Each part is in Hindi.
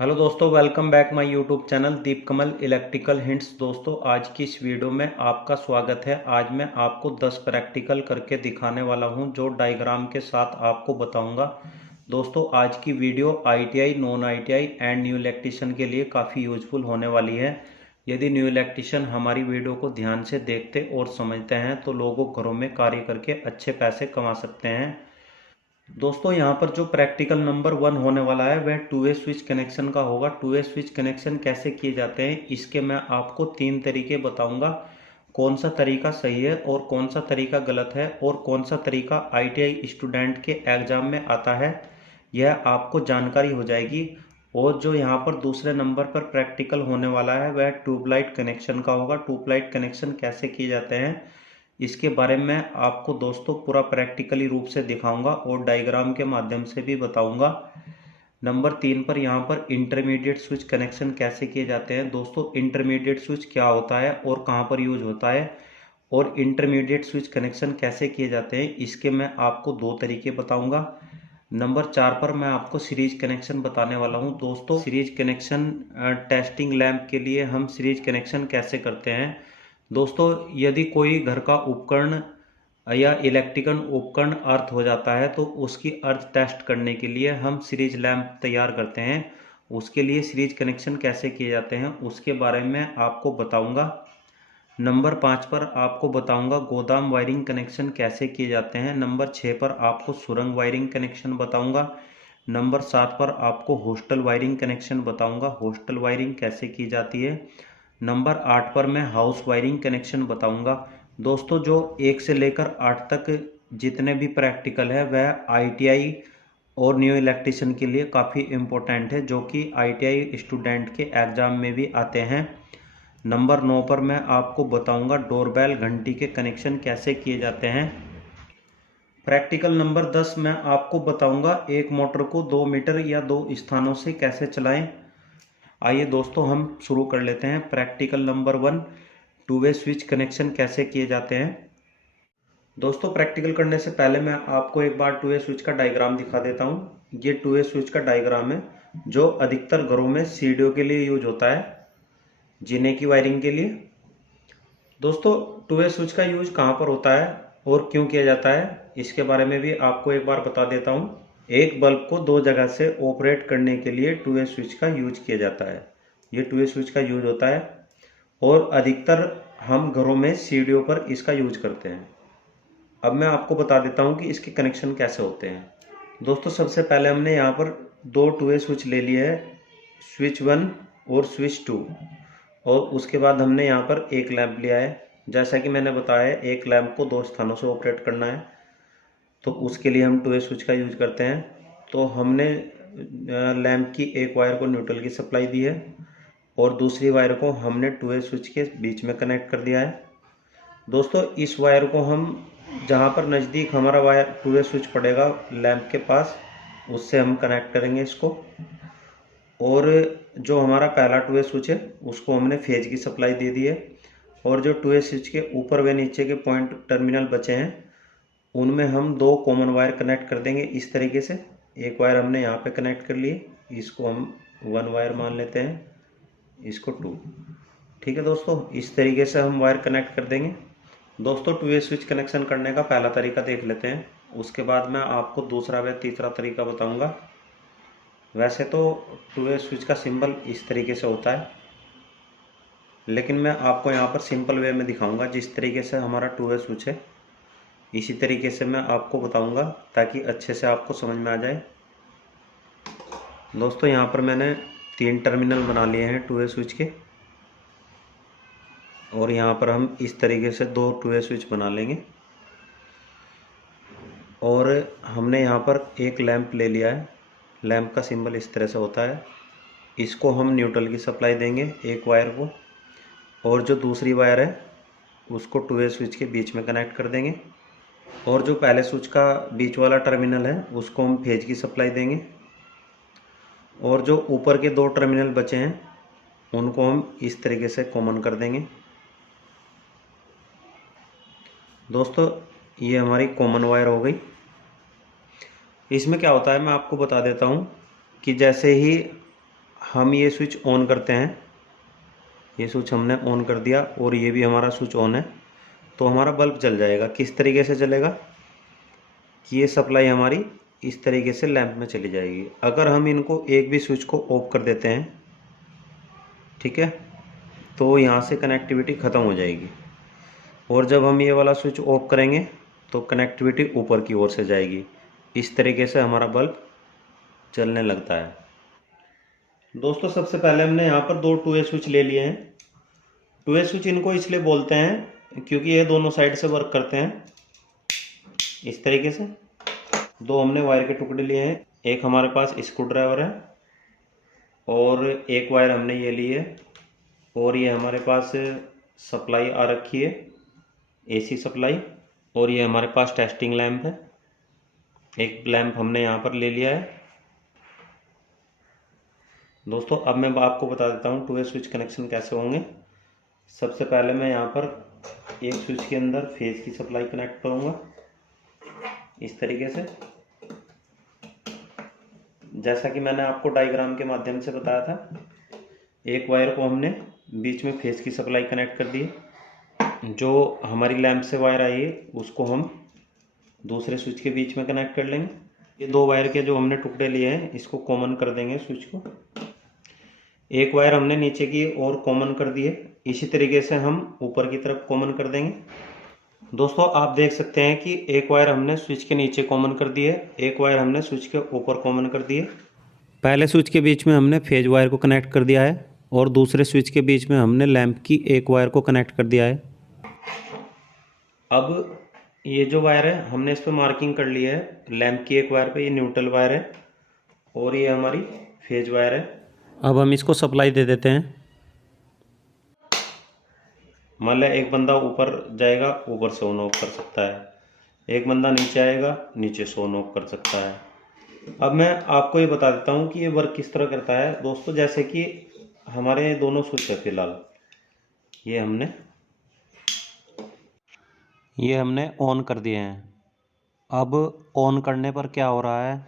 हेलो दोस्तों, welcome back my YouTube channel Deep Kamal electrical hints. दोस्तों, आज की इस वीडियो में आपका स्वागत है। आज मैं आपको 10 प्रैक्टिकल करके दिखाने वाला हूं, जो डायग्राम के साथ आपको बताऊंगा। दोस्तों, आज की video ITI, non ITI and new electrician के लिए काफ़ी यूजफुल होने वाली है। यदि न्यू इलेक्ट्रिशियन हमारी वीडियो को ध्यान से देखते और समझते हैं तो लोगों घरों में कार्य करके अच्छे पैसे कमा सकते हैं। दोस्तों, यहाँ पर जो प्रैक्टिकल नंबर 1 होने वाला है वह टू वे स्विच कनेक्शन का होगा। टू वे स्विच कनेक्शन कैसे किए जाते हैं, इसके मैं आपको 3 तरीके बताऊंगा। कौन सा तरीका सही है और कौन सा तरीका गलत है और कौन सा तरीका आईटीआई स्टूडेंट के एग्जाम में आता है, यह आपको जानकारी हो जाएगी। और जो यहाँ पर दूसरे नंबर पर प्रैक्टिकल होने वाला है वह ट्यूबलाइट कनेक्शन का होगा। ट्यूबलाइट कनेक्शन कैसे किए जाते हैं, इसके बारे में आपको दोस्तों पूरा प्रैक्टिकली रूप से दिखाऊंगा और डायग्राम के माध्यम से भी बताऊंगा। नंबर 3 पर यहाँ पर इंटरमीडिएट स्विच कनेक्शन कैसे किए जाते हैं। दोस्तों, इंटरमीडिएट स्विच क्या होता है और कहाँ पर यूज होता है और इंटरमीडिएट स्विच कनेक्शन कैसे किए जाते हैं, इसके मैं आपको 2 तरीके बताऊंगा। नंबर 4 पर मैं आपको सीरीज कनेक्शन बताने वाला हूं। दोस्तों, सीरीज कनेक्शन टेस्टिंग लैंप के लिए हम सीरीज कनेक्शन कैसे करते हैं। दोस्तों, यदि कोई घर का उपकरण या इलेक्ट्रिकल उपकरण अर्थ हो जाता है तो उसकी अर्थ टेस्ट करने के लिए हम सीरीज लैंप तैयार करते हैं। उसके लिए सीरीज कनेक्शन कैसे किए जाते हैं उसके बारे में आपको बताऊंगा। नंबर 5 पर आपको बताऊंगा गोदाम वायरिंग कनेक्शन कैसे किए जाते हैं। नंबर 6 पर आपको सुरंग वायरिंग कनेक्शन बताऊंगा। नंबर 7 पर आपको हॉस्टल वायरिंग कनेक्शन बताऊंगा, हॉस्टल वायरिंग कैसे की जाती है। नंबर 8 पर मैं हाउस वायरिंग कनेक्शन बताऊंगा। दोस्तों, जो 1 से लेकर 8 तक जितने भी प्रैक्टिकल है वह आईटीआई और न्यू इलेक्ट्रिशियन के लिए काफ़ी इम्पोर्टेंट है, जो कि आईटीआई स्टूडेंट के एग्ज़ाम में भी आते हैं। नंबर 9 पर मैं आपको बताऊंगा डोरबेल घंटी के कनेक्शन कैसे किए जाते हैं। प्रैक्टिकल नंबर 10 मैं आपको बताऊंगा एक मोटर को 2 मीटर या 2 स्थानों से कैसे चलाएं। आइए दोस्तों, हम शुरू कर लेते हैं। Practical number 1, two way switch connection कैसे किए जाते हैं। दोस्तों, प्रैक्टिकल करने से पहले मैं आपको एक बार टू वे स्विच का डायग्राम दिखा देता हूँ। ये टू वे स्विच का डायग्राम है, जो अधिकतर घरों में सीडीओ के लिए यूज होता है, जीने की वायरिंग के लिए। दोस्तों, टू वे स्विच का यूज कहाँ पर होता है और क्यों किया जाता है, इसके बारे में भी आपको एक बार बता देता हूँ। एक बल्ब को 2 जगह से ऑपरेट करने के लिए टू वे स्विच का यूज किया जाता है। ये टू वे स्विच का यूज होता है और अधिकतर हम घरों में सीडीओ पर इसका यूज करते हैं। अब मैं आपको बता देता हूँ कि इसके कनेक्शन कैसे होते हैं। दोस्तों, सबसे पहले हमने यहाँ पर 2 टू वे स्विच ले लिए है, स्विच 1 और स्विच 2। और उसके बाद हमने यहाँ पर एक लैंप लिया है। जैसा कि मैंने बताया है, एक लैंप को 2 स्थानों से ऑपरेट करना है, तो उसके लिए हम टू वे स्विच का यूज करते हैं। तो हमने लैंप की एक वायर को न्यूट्रल की सप्लाई दी है और दूसरी वायर को हमने टू वे स्विच के बीच में कनेक्ट कर दिया है। दोस्तों, इस वायर को हम जहाँ पर नज़दीक हमारा वायर टू वे स्विच पड़ेगा लैंप के पास, उससे हम कनेक्ट करेंगे इसको। और जो हमारा पहला टू वे स्विच है उसको हमने फेज की सप्लाई दे दी है। और जो टू वे स्विच के ऊपर व नीचे के पॉइंट टर्मिनल बचे हैं उनमें हम 2 कॉमन वायर कनेक्ट कर देंगे इस तरीके से। एक वायर हमने यहाँ पे कनेक्ट कर लिए, इसको हम 1 वायर मान लेते हैं, इसको 2। ठीक है दोस्तों, इस तरीके से हम वायर कनेक्ट कर देंगे। दोस्तों, टू वे स्विच कनेक्शन करने का पहला तरीका देख लेते हैं, उसके बाद मैं आपको दूसरा व तीसरा तरीका बताऊंगा। वैसे तो टू वे स्विच का सिंबल इस तरीके से होता है, लेकिन मैं आपको यहाँ पर सिंपल वे में दिखाऊंगा। जिस तरीके से हमारा टू वे स्विच है इसी तरीके से मैं आपको बताऊंगा, ताकि अच्छे से आपको समझ में आ जाए। दोस्तों, यहाँ पर मैंने 3 टर्मिनल बना लिए हैं टू वे स्विच के, और यहाँ पर हम इस तरीके से 2 टू वे स्विच बना लेंगे। और हमने यहाँ पर एक लैंप ले लिया है, लैंप का सिंबल इस तरह से होता है। इसको हम न्यूट्रल की सप्लाई देंगे एक वायर को, और जो दूसरी वायर है उसको टू वे स्विच के बीच में कनेक्ट कर देंगे। और जो पहले स्विच का बीच वाला टर्मिनल है उसको हम फेज की सप्लाई देंगे। और जो ऊपर के 2 टर्मिनल बचे हैं उनको हम इस तरीके से कॉमन कर देंगे। दोस्तों, ये हमारी कॉमन वायर हो गई। इसमें क्या होता है मैं आपको बता देता हूँ कि जैसे ही हम ये स्विच ऑन करते हैं, ये स्विच हमने ऑन कर दिया और ये भी हमारा स्विच ऑन है, तो हमारा बल्ब जल जाएगा। किस तरीके से जलेगा कि ये सप्लाई हमारी इस तरीके से लैंप में चली जाएगी। अगर हम इनको एक भी स्विच को ऑफ कर देते हैं, ठीक है, तो यहाँ से कनेक्टिविटी ख़त्म हो जाएगी। और जब हम ये वाला स्विच ऑफ करेंगे तो कनेक्टिविटी ऊपर की ओर से जाएगी। इस तरीके से हमारा बल्ब जलने लगता है। दोस्तों सबसे पहले हमने यहाँ पर दो 2A स्विच ले लिए हैं। 2A स्विच इनको इसलिए बोलते हैं क्योंकि ये दोनों साइड से वर्क करते हैं। इस तरीके से दो हमने वायर के टुकड़े लिए हैं, एक हमारे पास स्क्रू ड्राइवर है और एक वायर हमने ये ली है, और ये हमारे पास सप्लाई आ रखी है, AC सप्लाई, और ये हमारे पास टेस्टिंग लैंप है। एक लैंप हमने यहाँ पर ले लिया है। दोस्तों अब मैं आपको बता देता हूँ 2A स्विच कनेक्शन कैसे होंगे। सबसे पहले मैं यहाँ पर एक स्विच के अंदर फेज की सप्लाई कनेक्ट करूँगा इस तरीके से, जैसा कि मैंने आपको डायग्राम के माध्यम से बताया था। एक वायर को हमने बीच में फेज की सप्लाई कनेक्ट कर दी। जो हमारी लैंप से वायर आई है उसको हम दूसरे स्विच के बीच में कनेक्ट कर लेंगे। ये दो वायर के जो हमने टुकड़े लिए हैं इसको कॉमन कर देंगे स्विच को। एक वायर हमने नीचे की ओर कॉमन कर दी है, इसी तरीके से हम ऊपर की तरफ कॉमन कर देंगे। दोस्तों आप देख सकते हैं कि एक वायर हमने स्विच के नीचे कॉमन कर दी है, एक वायर हमने स्विच के ऊपर कॉमन कर दी है। पहले स्विच के बीच में हमने फेज वायर को कनेक्ट कर दिया है और दूसरे स्विच के बीच में हमने लैंप की एक वायर को कनेक्ट कर दिया है। अब ये जो वायर है हमने इस पर मार्किंग कर ली है। लैंप की एक वायर पे ये न्यूट्रल वायर है और ये हमारी फेज वायर है। अब हम इसको सप्लाई दे देते हैं। मान लिया एक बंदा ऊपर जाएगा, ऊपर से ऑन ऑफ कर सकता है, एक बंदा नीचे आएगा, नीचे से ऑन ऑफ कर सकता है। अब मैं आपको ये बता देता हूँ कि ये वर्क किस तरह करता है। दोस्तों जैसे कि हमारे दोनों स्विच है, फिलहाल ये हमने ऑन कर दिए हैं। अब ऑन करने पर क्या हो रहा है,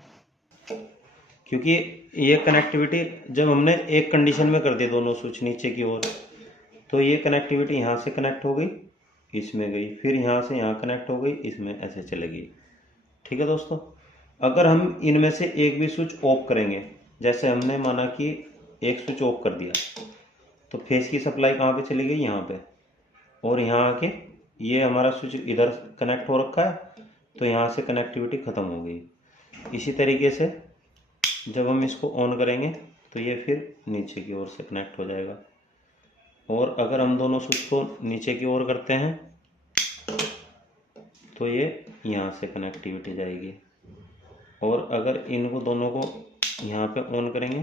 क्योंकि ये कनेक्टिविटी जब हमने एक कंडीशन में कर दी दोनों स्विच नीचे की ओर, तो ये कनेक्टिविटी यहाँ से कनेक्ट हो गई, इसमें गई, फिर यहाँ से यहाँ कनेक्ट हो गई, इसमें ऐसे चलेगी। ठीक है दोस्तों, अगर हम इनमें से एक भी स्विच ऑफ करेंगे, जैसे हमने माना कि एक स्विच ऑफ कर दिया, तो फेस की सप्लाई कहाँ पे चली गई, यहाँ पे, और यहाँ आके ये हमारा स्विच इधर कनेक्ट हो रखा है, तो यहाँ से कनेक्टिविटी ख़त्म हो गई। इसी तरीके से जब हम इसको ऑन करेंगे तो ये फिर नीचे की ओर से कनेक्ट हो जाएगा, और अगर हम दोनों स्विच को नीचे की ओर करते हैं तो ये यहाँ से कनेक्टिविटी जाएगी, और अगर इनको दोनों को यहाँ पे ऑन करेंगे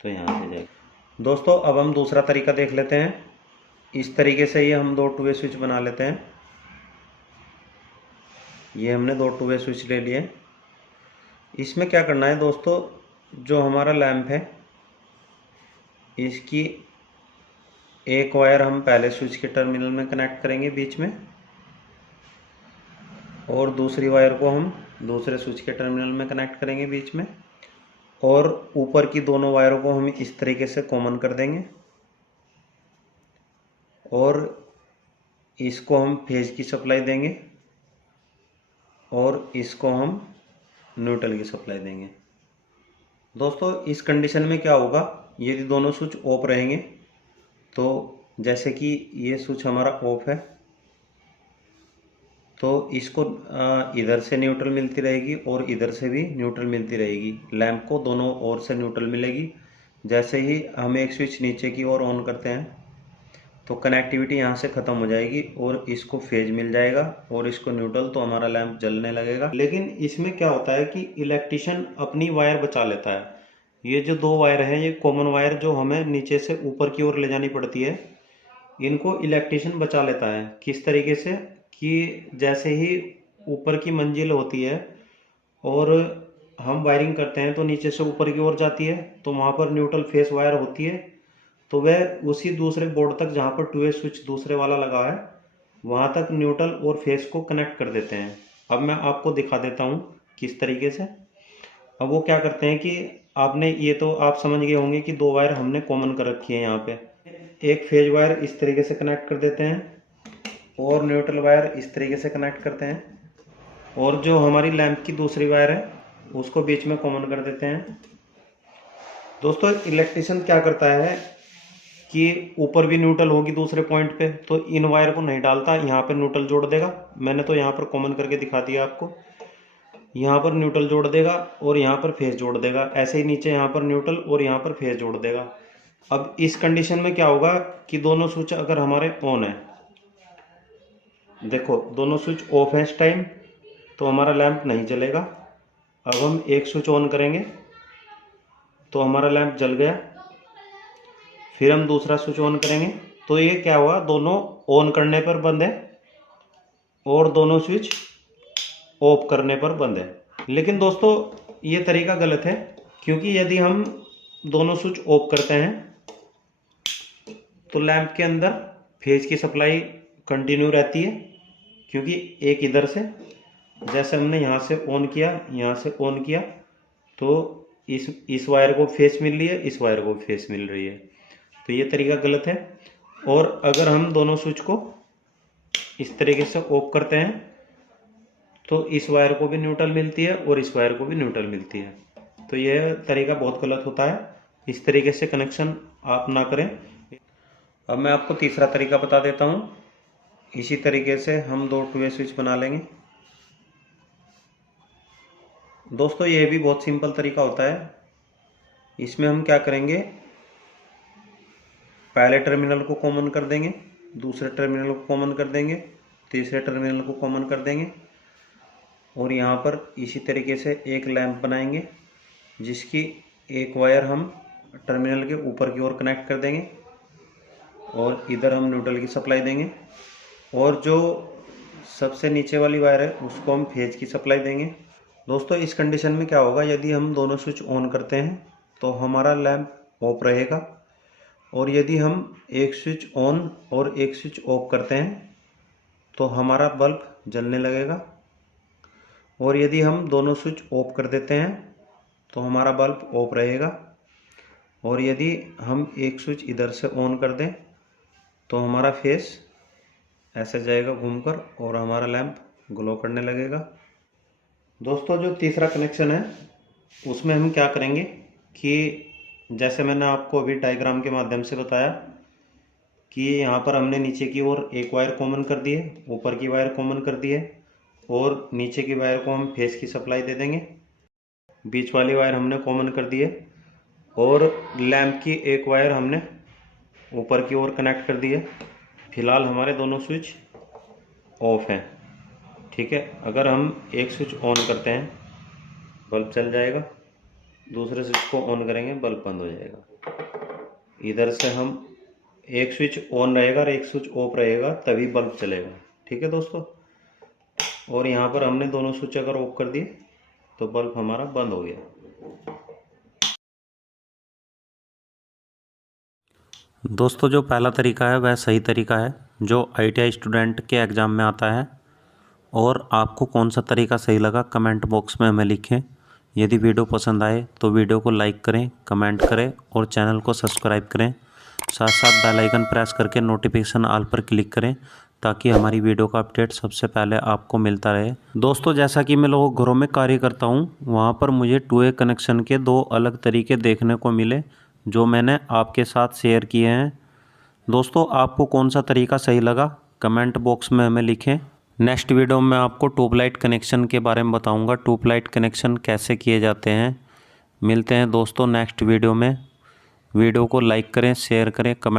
तो यहाँ से जाएगी। दोस्तों अब हम दूसरा तरीका देख लेते हैं। इस तरीके से ये हम दो 2A स्विच बना लेते हैं। ये हमने दो 2A स्विच ले लिए। इसमें क्या करना है दोस्तों, जो हमारा लैंप है इसकी एक वायर हम पहले स्विच के टर्मिनल में कनेक्ट करेंगे बीच में, और दूसरी वायर को हम दूसरे स्विच के टर्मिनल में कनेक्ट करेंगे बीच में, और ऊपर की दोनों वायरों को हम इस तरीके से कॉमन कर देंगे, और इसको हम फेज की सप्लाई देंगे और इसको हम न्यूट्रल की सप्लाई देंगे। दोस्तों इस कंडीशन में क्या होगा, यदि दोनों स्विच ऑफ रहेंगे, तो जैसे कि ये स्विच हमारा ऑफ है, तो इसको इधर से न्यूट्रल मिलती रहेगी और इधर से भी न्यूट्रल मिलती रहेगी। लैंप को दोनों ओर से न्यूट्रल मिलेगी। जैसे ही हम एक स्विच नीचे की ओर ऑन करते हैं तो कनेक्टिविटी यहाँ से ख़त्म हो जाएगी और इसको फेज मिल जाएगा और इसको न्यूट्रल, तो हमारा लैंप जलने लगेगा। लेकिन इसमें क्या होता है कि इलेक्ट्रिशियन अपनी वायर बचा लेता है। ये जो दो वायर हैं, ये कॉमन वायर जो हमें नीचे से ऊपर की ओर ले जानी पड़ती है, इनको इलेक्ट्रिशियन बचा लेता है। किस तरीके से कि जैसे ही ऊपर की मंजिल होती है और हम वायरिंग करते हैं तो नीचे से ऊपर की ओर जाती है, तो वहाँ पर न्यूट्रल फेस वायर होती है, तो वह उसी दूसरे बोर्ड तक जहाँ पर 2A स्विच दूसरे वाला लगा है वहाँ तक न्यूट्रल और फेस को कनेक्ट कर देते हैं। अब मैं आपको दिखा देता हूँ किस तरीके से। अब वो क्या करते हैं कि आपने ये तो आप समझ गए होंगे कि दो वायर हमने कॉमन कर रखी है। यहाँ पे एक फेज वायर इस तरीके से कनेक्ट कर देते हैं और न्यूट्रल वायर इस तरीके से कनेक्ट करते हैं, और जो हमारी लैंप की दूसरी वायर है उसको बीच में कॉमन कर देते हैं। दोस्तों इलेक्ट्रिशियन क्या करता है कि ऊपर भी न्यूट्रल होगी दूसरे पॉइंट पे, तो इन वायर को नहीं डालता, यहाँ पे न्यूट्रल जोड़ देगा। मैंने तो यहाँ पर कॉमन करके दिखा दिया आपको। यहाँ पर न्यूट्रल जोड़ देगा और यहाँ पर फेज जोड़ देगा। ऐसे ही नीचे यहाँ पर न्यूट्रल और यहाँ पर फेज जोड़ देगा। अब इस कंडीशन में क्या होगा कि दोनों स्विच अगर हमारे ऑन है, देखो दोनों स्विच ऑफ है इस टाइम, तो हमारा लैंप नहीं जलेगा। अब हम एक स्विच ऑन करेंगे तो हमारा लैंप जल गया। फिर हम दूसरा स्विच ऑन करेंगे तो ये क्या हुआ, दोनों ऑन करने पर बंद है और दोनों स्विच ऑफ करने पर बंद है। लेकिन दोस्तों ये तरीका गलत है, क्योंकि यदि हम दोनों स्विच ऑफ करते हैं तो लैंप के अंदर फेज की सप्लाई कंटिन्यू रहती है, क्योंकि एक इधर से जैसे हमने यहाँ से ऑन किया, यहाँ से ऑन किया, तो इस वायर को फेस मिल रही है, इस वायर को फेस मिल रही है। तो ये तरीका गलत है। और अगर हम दोनों स्विच को इस तरीके से ऑफ करते हैं तो इस वायर को भी न्यूट्रल मिलती है और इस वायर को भी न्यूट्रल मिलती है। तो यह तरीका बहुत गलत होता है, इस तरीके से कनेक्शन आप ना करें। अब मैं आपको तीसरा तरीका बता देता हूँ। इसी तरीके से हम दो 2 वे स्विच बना लेंगे। दोस्तों ये भी बहुत सिंपल तरीका होता है। इसमें हम क्या करेंगे, पहले टर्मिनल को कॉमन कर देंगे, दूसरे टर्मिनल को कॉमन कर देंगे, तीसरे टर्मिनल को कॉमन कर देंगे, और यहाँ पर इसी तरीके से एक लैंप बनाएंगे जिसकी एक वायर हम टर्मिनल के ऊपर की ओर कनेक्ट कर देंगे और इधर हम न्यूट्रल की सप्लाई देंगे, और जो सबसे नीचे वाली वायर है उसको हम फेज की सप्लाई देंगे। दोस्तों इस कंडीशन में क्या होगा, यदि हम दोनों स्विच ऑन करते हैं तो हमारा लैंप ऑफ रहेगा, और यदि हम एक स्विच ऑन और एक स्विच ऑफ करते हैं तो हमारा बल्ब जलने लगेगा, और यदि हम दोनों स्विच ऑफ कर देते हैं तो हमारा बल्ब ऑफ रहेगा, और यदि हम एक स्विच इधर से ऑन कर दें तो हमारा फेस ऐसे जाएगा घूमकर और हमारा लैंप ग्लो करने लगेगा। दोस्तों जो तीसरा कनेक्शन है उसमें हम क्या करेंगे कि जैसे मैंने आपको अभी डायग्राम के माध्यम से बताया कि यहाँ पर हमने नीचे की ओर एक वायर कॉमन कर दी है, ऊपर की वायर कॉमन कर दी है, और नीचे की वायर को हम फेस की सप्लाई दे देंगे। बीच वाली वायर हमने कॉमन कर दी है, और लैंप की एक वायर हमने ऊपर की ओर कनेक्ट कर दी है। फिलहाल हमारे दोनों स्विच ऑफ हैं, ठीक है। अगर हम एक स्विच ऑन करते हैं बल्ब चल जाएगा, दूसरे स्विच को ऑन करेंगे बल्ब बंद हो जाएगा। इधर से हम एक स्विच ऑन रहेगा और एक स्विच ऑफ रहेगा तभी बल्ब चलेगा, ठीक है दोस्तों। और यहाँ पर हमने दोनों स्विच अगर ऑफ कर दिए तो बल्ब हमारा बंद हो गया। दोस्तों जो पहला तरीका है वह सही तरीका है जो ITI स्टूडेंट के एग्ज़ाम में आता है। और आपको कौन सा तरीका सही लगा कमेंट बॉक्स में हमें लिखें। यदि वीडियो पसंद आए तो वीडियो को लाइक करें, कमेंट करें और चैनल को सब्सक्राइब करें। साथ साथ बेल आइकन प्रेस करके नोटिफिकेशन ऑल पर क्लिक करें ताकि हमारी वीडियो का अपडेट सबसे पहले आपको मिलता रहे। दोस्तों जैसा कि मैं लोगों घरों में कार्य करता हूँ, वहाँ पर मुझे 2A कनेक्शन के 2 अलग तरीके देखने को मिले जो मैंने आपके साथ शेयर किए हैं। दोस्तों आपको कौन सा तरीका सही लगा कमेंट बॉक्स में हमें लिखें। नेक्स्ट वीडियो में आपको ट्यूबलाइट कनेक्शन के बारे में बताऊंगा, ट्यूबलाइट कनेक्शन कैसे किए जाते हैं। मिलते हैं दोस्तों नेक्स्ट वीडियो में। वीडियो को लाइक करें, शेयर करें, कमेंट